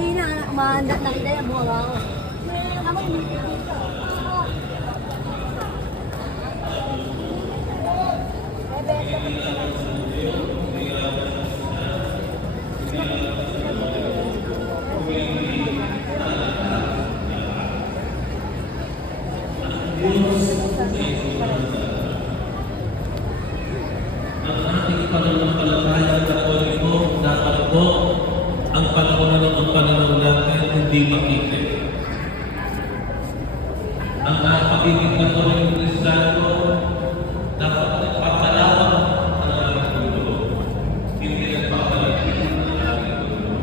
kanina, umahanda na kita yung bunga ako. Ako, hindi dito. Ang ating pananampalatayang Katoliko dapat po ang panahon ng pananaw natin hindi makita. Ang pagiging Katolikong Kristiyano dapat nagpapalawak ang ating mundo, hindi nagpapalagay ang ating mundo.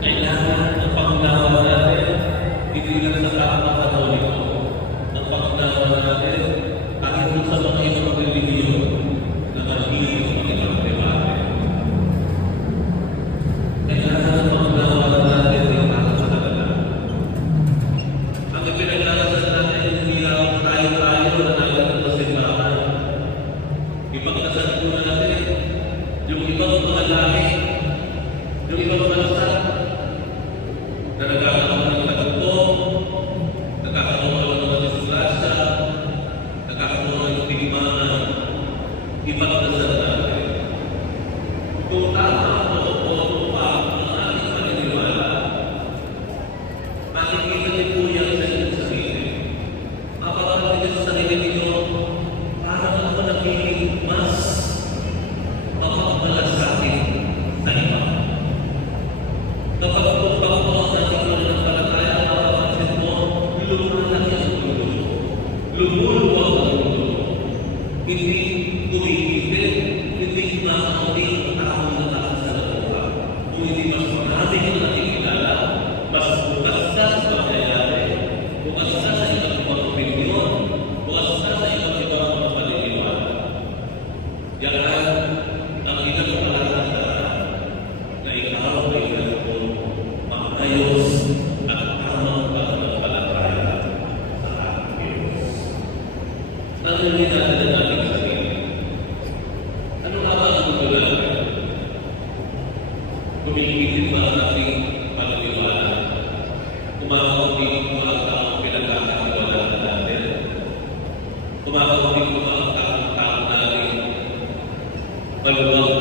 Kailangan ang pangunawa natin hindi lang sa kapwa Katoliko. Ang pangunawa natin kahit sa mga ibang relihiyon na nahihil sa mga ibang debate. Kailangan ang pangunawa natin ng para sa kanila. Ang ipinaglalasas natin hindi lang tayo-tayo na natin sa simbahan. Ipaglasas po natin yung ibang mga lahi, yung ibang bansa na nagkakaroon ng katutong, nagkakaroon ng mga disgrasya, nagkakaroon ng pigmaan, ipagdasal natin. Kung tama o tupa ang ating paniniwala, makikita niyo po yan sa inyong sarili. Kapag niyo sa sarili niyo, parang ako nagiging mas mapagmalasakit sa iba. Kapag tumpang po ang ating pananampalataya, mapapansin mo, lumalaki ang mundo. Lumuluwag ang mundo. Hindi tumigil, hindi makaunti ang taong nakakasal ng buhay. Kung hindi mas marami ang nakikilala, mas bukas na sa pangyayari, bukas na sa iba't ibang opinyon, bukas na sa iba't ibang mga paniniwala. Yan ang ilang palatandaan na ikaw ay mayroong maayos at tamang pananampalataya sa ating Diyos. Ano yung natin ang ating sarili? Ano nga ba ang gusto natin? Kumikitin ba ang ating paniniwala? Kumakaunti mo ang taong pinagkakatiwalaan natin? Kumakaunti mo ang taong natin maluwag